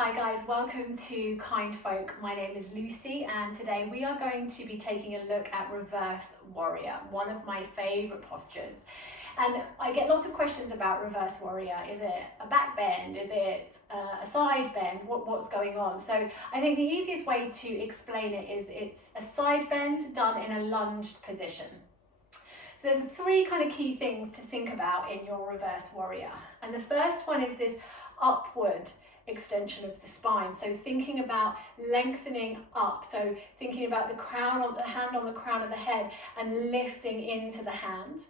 Hi guys, welcome to Kindfolk. My name is Lucy and today we are going to be taking a look at reverse warrior, one of my favourite postures. And I get lots of questions about reverse warrior. Is it a back bend? Is it a side bend? What's going on? So I think the easiest way to explain it is it's a side bend done in a lunged position. So there's three kind of key things to think about in your reverse warrior. And the first one is this upward extension of the spine. So thinking about lengthening up. So thinking about the crown of the hand on the crown of the head and lifting into the hand.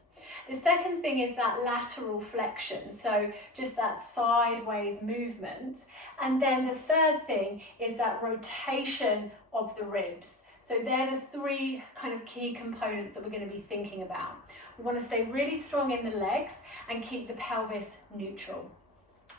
The second thing is that lateral flexion. So just that sideways movement. And then the third thing is that rotation of the ribs. So they're the three kind of key components that we're going to be thinking about. We want to stay really strong in the legs and keep the pelvis neutral.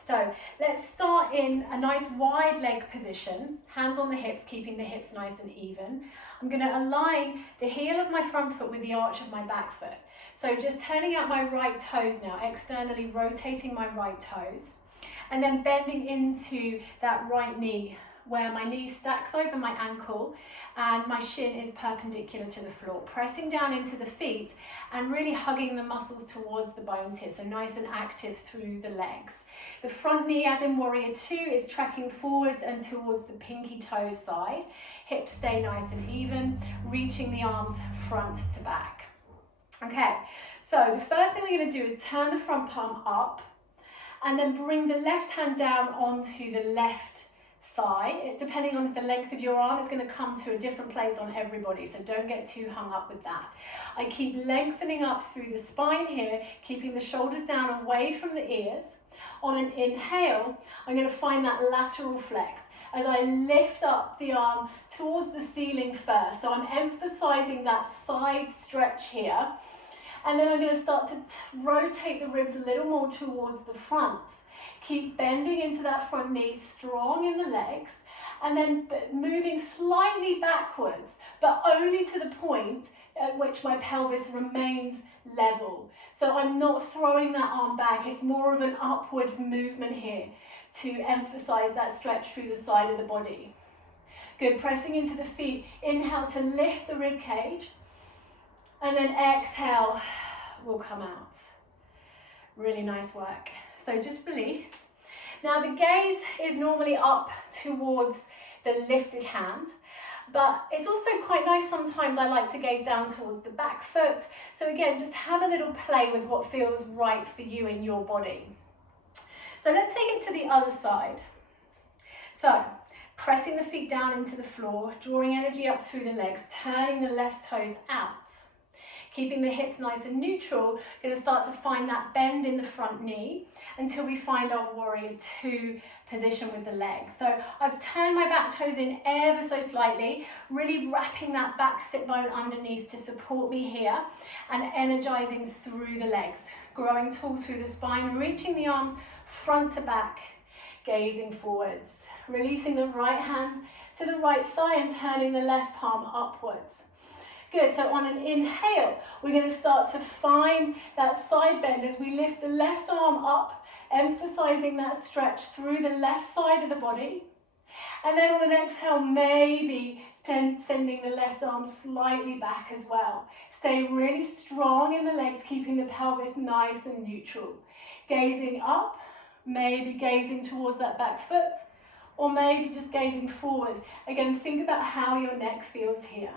So let's start in a nice wide leg position, hands on the hips, keeping the hips nice and even. I'm going to align the heel of my front foot with the arch of my back foot. So just turning out my right toes now, externally rotating my right toes, and then bending into that right knee, where my knee stacks over my ankle and my shin is perpendicular to the floor, pressing down into the feet and really hugging the muscles towards the bones here, so nice and active through the legs. The front knee, as in Warrior 2, is tracking forwards and towards the pinky toe side. Hips stay nice and even, reaching the arms front to back. Okay, so the first thing we're going to do is turn the front palm up and then bring the left hand down onto the left thigh. Depending on the length of your arm, it's going to come to a different place on everybody, so don't get too hung up with that. I keep lengthening up through the spine here, keeping the shoulders down away from the ears. On an inhale, I'm going to find that lateral flex as I lift up the arm towards the ceiling first. So I'm emphasizing that side stretch here. And then I'm going to start to rotate the ribs a little more towards the front. Keep bending into that front knee, strong in the legs, and then moving slightly backwards, but only to the point at which my pelvis remains level. So I'm not throwing that arm back, it's more of an upward movement here to emphasize that stretch through the side of the body. Good, pressing into the feet, inhale to lift the rib cage, and then exhale will come out. Really nice work. So just release. Now the gaze is normally up towards the lifted hand, but it's also quite nice sometimes. I like to gaze down towards the back foot. So again, just have a little play with what feels right for you in your body. So let's take it to the other side. So pressing the feet down into the floor, drawing energy up through the legs, turning the left toes out. Keeping the hips nice and neutral, going to start to find that bend in the front knee until we find our Warrior 2 position with the legs. So I've turned my back toes in ever so slightly, really wrapping that back sit bone underneath to support me here and energizing through the legs, growing tall through the spine, reaching the arms front to back, gazing forwards, releasing the right hand to the right thigh and turning the left palm upwards. Good, so on an inhale, we're going to start to find that side bend as we lift the left arm up, emphasizing that stretch through the left side of the body. And then on an exhale, maybe sending the left arm slightly back as well. Stay really strong in the legs, keeping the pelvis nice and neutral. Gazing up, maybe gazing towards that back foot, or maybe just gazing forward. Again, think about how your neck feels here.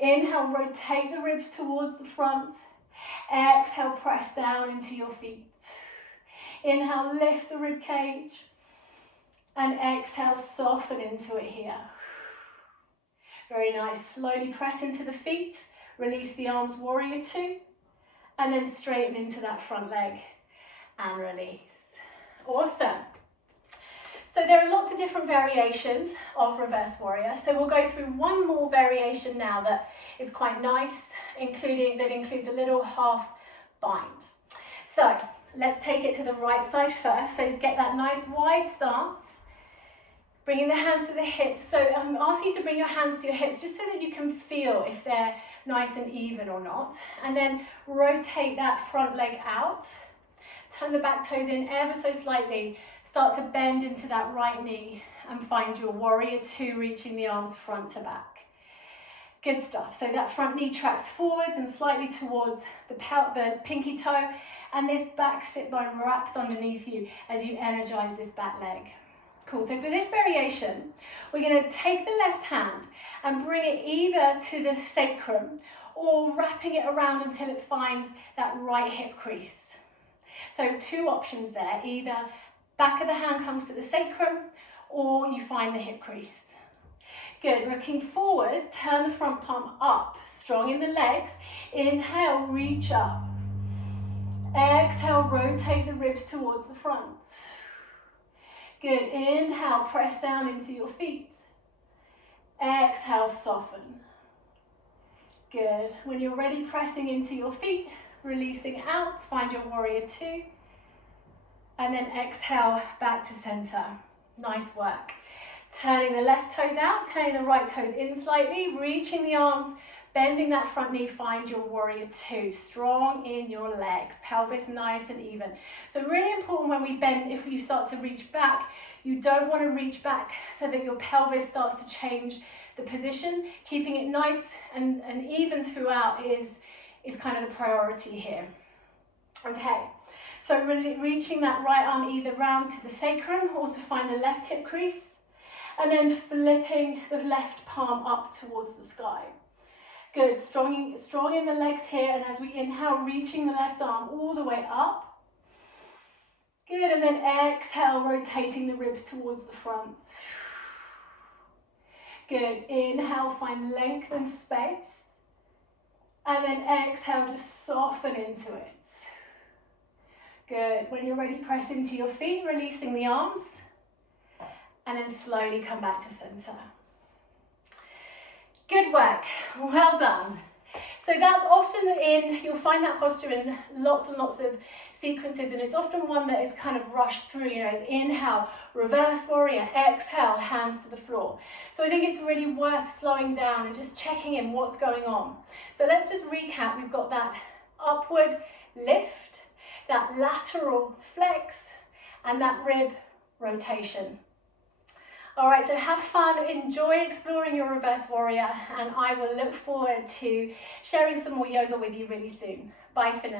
Inhale, rotate the ribs towards the front. Exhale, press down into your feet. Inhale, lift the rib cage. And exhale, soften into it here. Very nice. Slowly press into the feet. Release the arms, Warrior 2. And then straighten into that front leg. And release. Awesome. So there are lots of different variations of reverse warrior. So we'll go through one more variation now that is quite nice, that includes a little half bind. So let's take it to the right side first. So get that nice wide stance, bringing the hands to the hips. So I'm asking you to bring your hands to your hips just so that you can feel if they're nice and even or not. And then rotate that front leg out. Turn the back toes in ever so slightly. start to bend into that right knee and find your warrior two, reaching the arms front to back. Good stuff. So that front knee tracks forwards and slightly towards the pinky toe, and this back sit bone wraps underneath you as you energize this back leg. Cool. So for this variation, we're going to take the left hand and bring it either to the sacrum or wrapping it around until it finds that right hip crease. So two options there, either back of the hand comes to the sacrum or you find the hip crease. Good, looking forward, turn the front palm up, strong in the legs. Inhale, reach up. Exhale, rotate the ribs towards the front. Good, inhale, press down into your feet. Exhale, soften. Good, when you're ready, pressing into your feet, releasing out, find your warrior two. And then exhale, back to center. Nice work. Turning the left toes out, turning the right toes in slightly, reaching the arms, bending that front knee, find your warrior two. Strong in your legs, pelvis nice and even. So really important when we bend, if you start to reach back, you don't want to reach back so that your pelvis starts to change the position. Keeping it nice and even throughout is kind of the priority here. Okay, so really reaching that right arm either round to the sacrum or to find the left hip crease. And then flipping the left palm up towards the sky. Good, strong in the legs here, and as we inhale, reaching the left arm all the way up. Good, and then exhale, rotating the ribs towards the front. Good, inhale, find length and space. And then exhale, just soften into it. Good, when you're ready, press into your feet, releasing the arms. And then slowly come back to center. Good work, well done. So that's often you'll find that posture in lots and lots of sequences, and it's often one that is kind of rushed through, as inhale, reverse warrior, exhale, hands to the floor. So I think it's really worth slowing down and just checking in what's going on. So let's just recap. We've got that upward lift, that lateral flex, and that rib rotation. All right, so have fun, enjoy exploring your reverse warrior, and I will look forward to sharing some more yoga with you really soon. Bye for now.